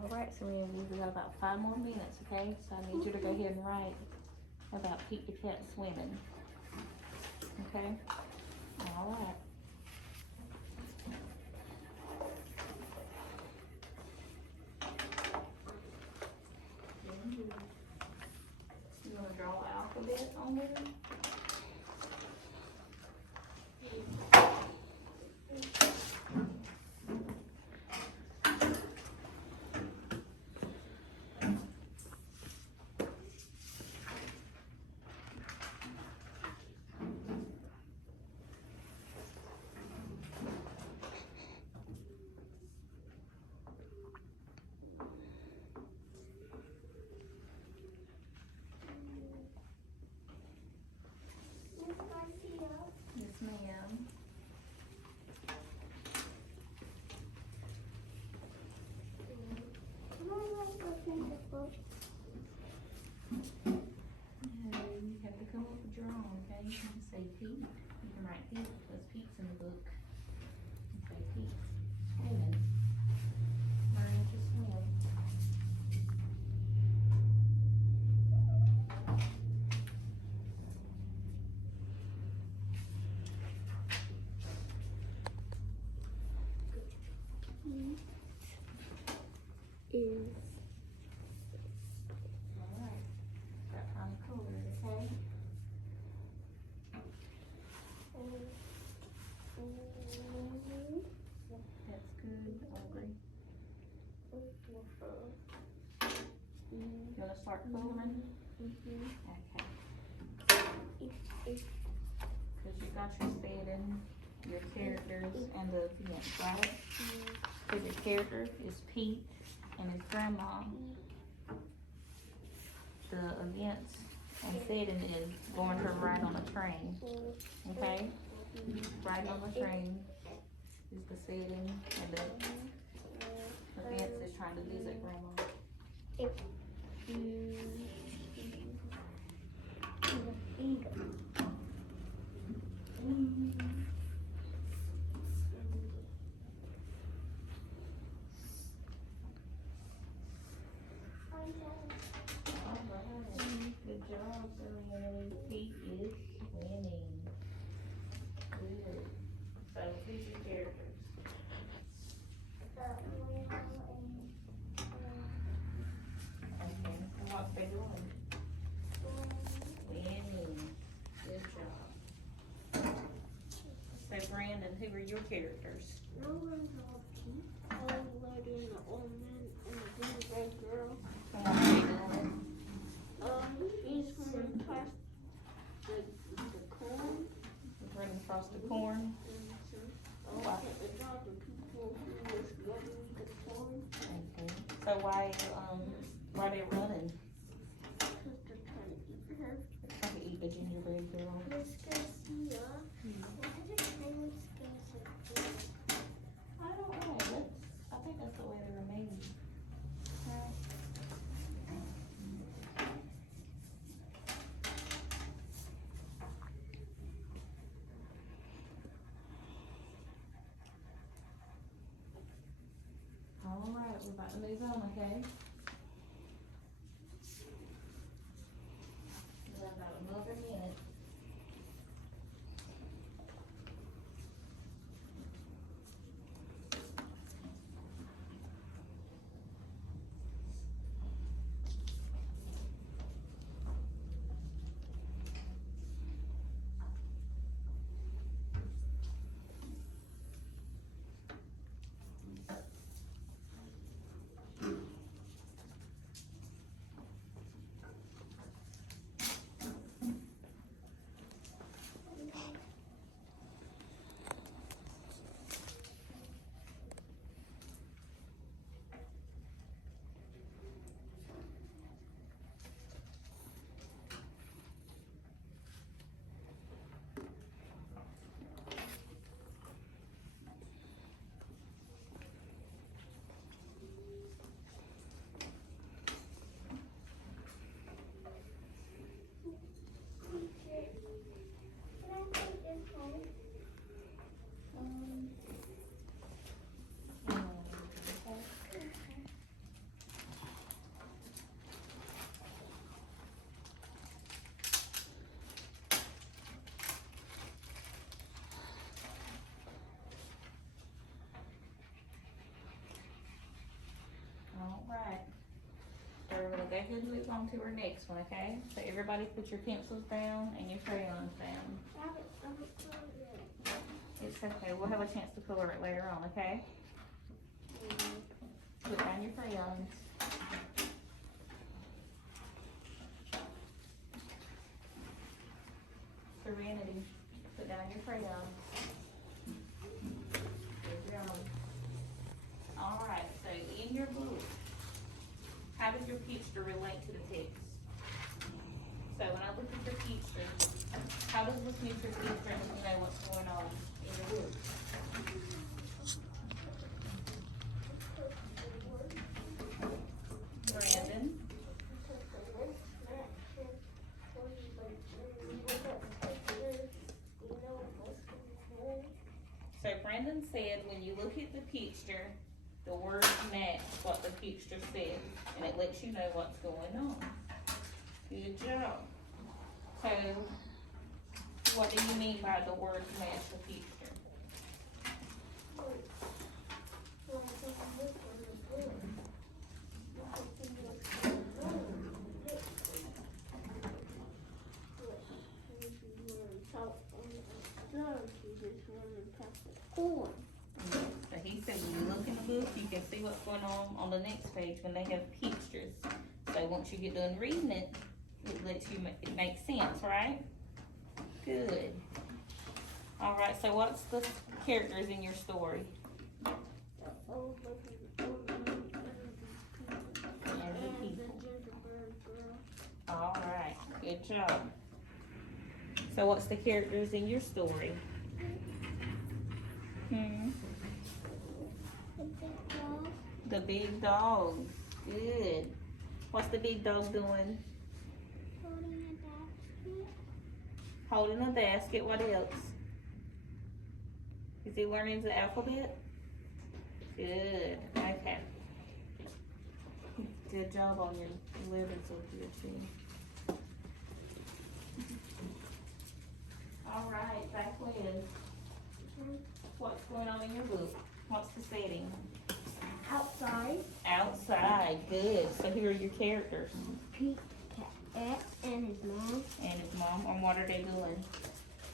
All right, so we've got about 5 more minutes, okay? So I need you to go ahead and write about Pete the cat swimming. Okay? All right. You want to draw an alphabet on there? Yes, ma'am. You have to come up with your own, okay? You can say Pete. You can write Pete because Pete's in the book. You say Pete. Swimming. Learning to swim. Is Alright. Got time to color it, okay? That's good, Aubrey. You wanna start coloring? Okay. Cause you got your setting, your characters, and the events, right? Cause your character is Pete and his grandma. The events and setting is going to ride on a train, okay? Riding on the train is the setting, and the events is trying to visit grandma. Alright, good job, Serena. Pete is winning. Good. So who's your characters? Okay, and what's they doing? Winning. Good job. So Brandon, who are your characters? And what are they doing? He's running past the corn. Running across the corn. Wow. Okay. So why they running? Trying to eat the gingerbread girl. I don't know. I think that's the way they were made. Right. All right, we're about to move on, okay? We got about another minute. good, move on to our next one, okay? So everybody put your pencils down and your crayons down. It's okay, we'll have a chance to color it later on, okay? Put down your crayons. Serenity, put down your crayons. Good job. Alright, so in your book, how does your picture relate to the text? So when I look at your picture, how does this picture different when you know what's going on in your book? Brandon? So Brandon said when you look at the picture, the words match what the picture says, and it lets you know what's going on. Good job. So, what do you mean by the words match the picture? So he said when you look in the book, you can see what's going on the next page when they have pictures. So once you get done reading it, it lets you it makes sense, right? Good. All right. So what's the characters in your story? And the people. All right. Good job. So what's the characters in your story? The big dog. Good. What's the big dog doing? Holding a basket. What else? Is he learning the alphabet? Good. Okay. Good job on your letters up here too. All right, back with what's going on in your book? What's the setting? Outside. Outside. Good. So here are your characters. Pete, Cat, and his mom. And his mom. And what are they doing?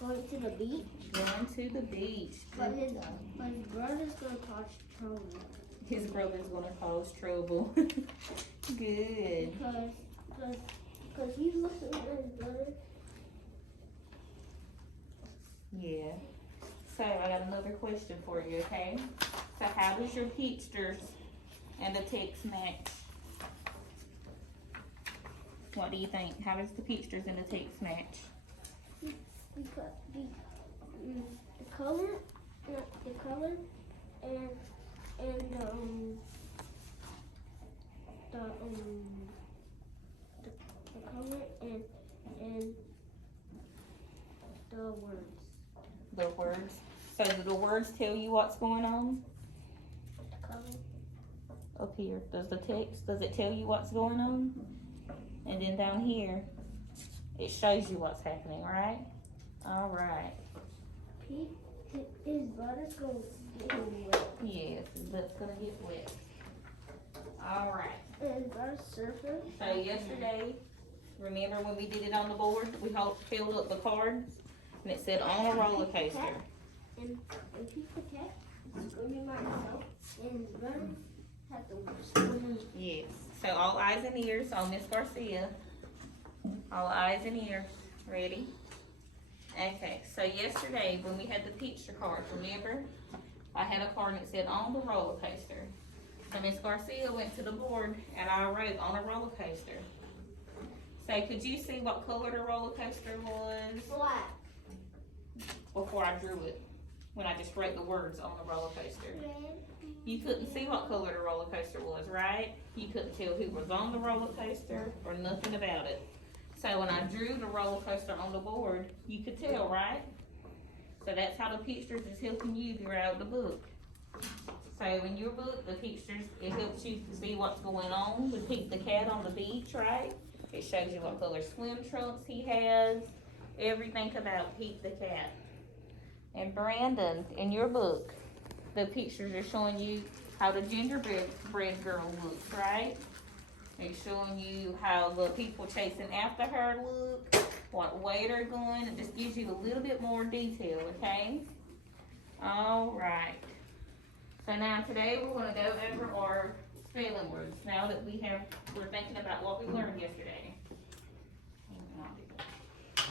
Going to the beach. Going to the beach. But his brother's gonna cause trouble. His brother's gonna cause trouble. Good. Because he's listening to his brother. Yeah. So I got another question for you, okay? So how does your pictures and the text match? What do you think? How does the pictures and the text match? Because the color and the color and the words. The words. So do the words tell you what's going on? The color. Up here. Does the text, does it tell you what's going on? And then down here, it shows you what's happening, right? All right. His brother's gonna get wet. Yes, his butt's gonna get wet. All right. And his brother's surfing. So yesterday, remember when we did it on the board? We filled up the cards, and it said on a roller coaster. And Pete the cat is screaming by himself, and his brother has to swim. Yes. So all eyes and ears on Miss Garcia. All eyes and ears. Ready? Okay. So yesterday when we had the picture cards, remember? I had a card that said on the roller coaster. So Miss Garcia went to the board and I wrote on a roller coaster. So could you see what color the roller coaster was? Black. Before I drew it. When I just wrote the words on the roller coaster. Red. You couldn't see what color the roller coaster was, right? You couldn't tell who was on the roller coaster or nothing about it. So when I drew the roller coaster on the board, you could tell, right? So that's how the pictures is helping you throughout the book. So in your book, the pictures, it helps you to see what's going on with Pete the cat on the beach, right? It shows you what color swim trunks he has, everything about Pete the cat. And Brandon, in your book, the pictures are showing you how the gingerbread girl looks, right? It's showing you how the people chasing after her look, what way they're going. It just gives you a little bit more detail, okay? All right. So now today we're going to go over our spelling words. Now that we're thinking about what we learned yesterday.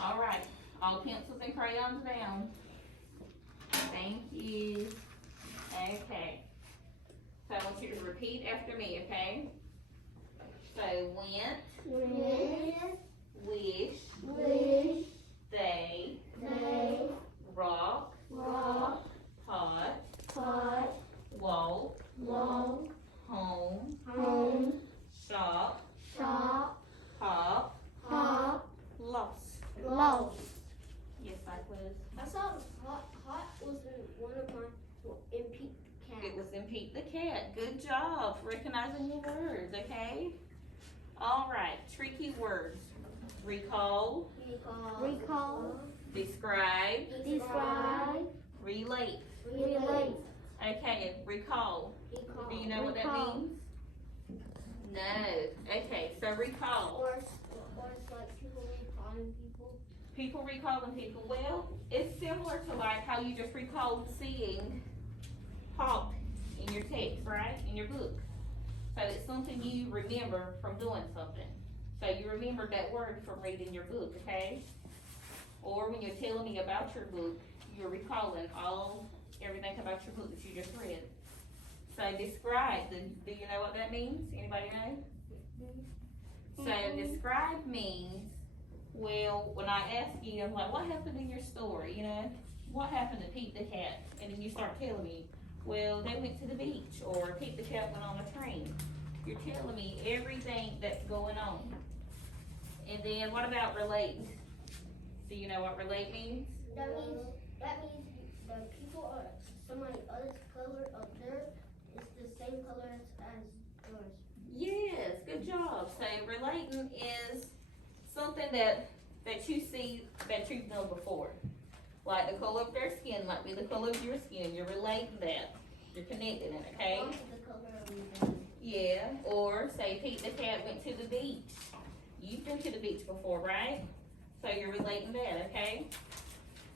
All right. All pencils and crayons down. Thank you. Okay. So I want you to repeat after me, okay? So went, wish, they, rock, pot, walk, home, shop, hop, lost. Yes, I was. I saw hot was in one of my in Pete Cat. It was in Pete the Cat. Good job recognizing your words, okay? All right, tricky words. Recall, describe, relate. Okay, recall. Do you know what that means? No. Okay, so recall. Or it's like people recalling people. People recalling people. Well, it's similar to like how you just recall seeing Pop in your text, right? In your book. So it's something you remember from doing something. So you remember that word from reading your book, okay? Or when you're telling me about your book, you're recalling everything about your book that you just read. So describe, do you know what that means? Anybody know? So describe means, well, when I ask you, I'm like, what happened in your story, you know? What happened to Pete the Cat? And then you start telling me, well, they went to the beach, or Pete the Cat went on a train. You're telling me everything that's going on. And then what about relate? Do you know what relate means? That means the people are somebody else's color up there is the same color as yours. Yes, good job. So relating is something that you see that you've done before. Like the color of their skin might be the color of your skin. You're relating that. You're connecting it, okay? The color of your Yeah, or say Pete the Cat went to the beach. You've been to the beach before, right? So you're relating that, okay?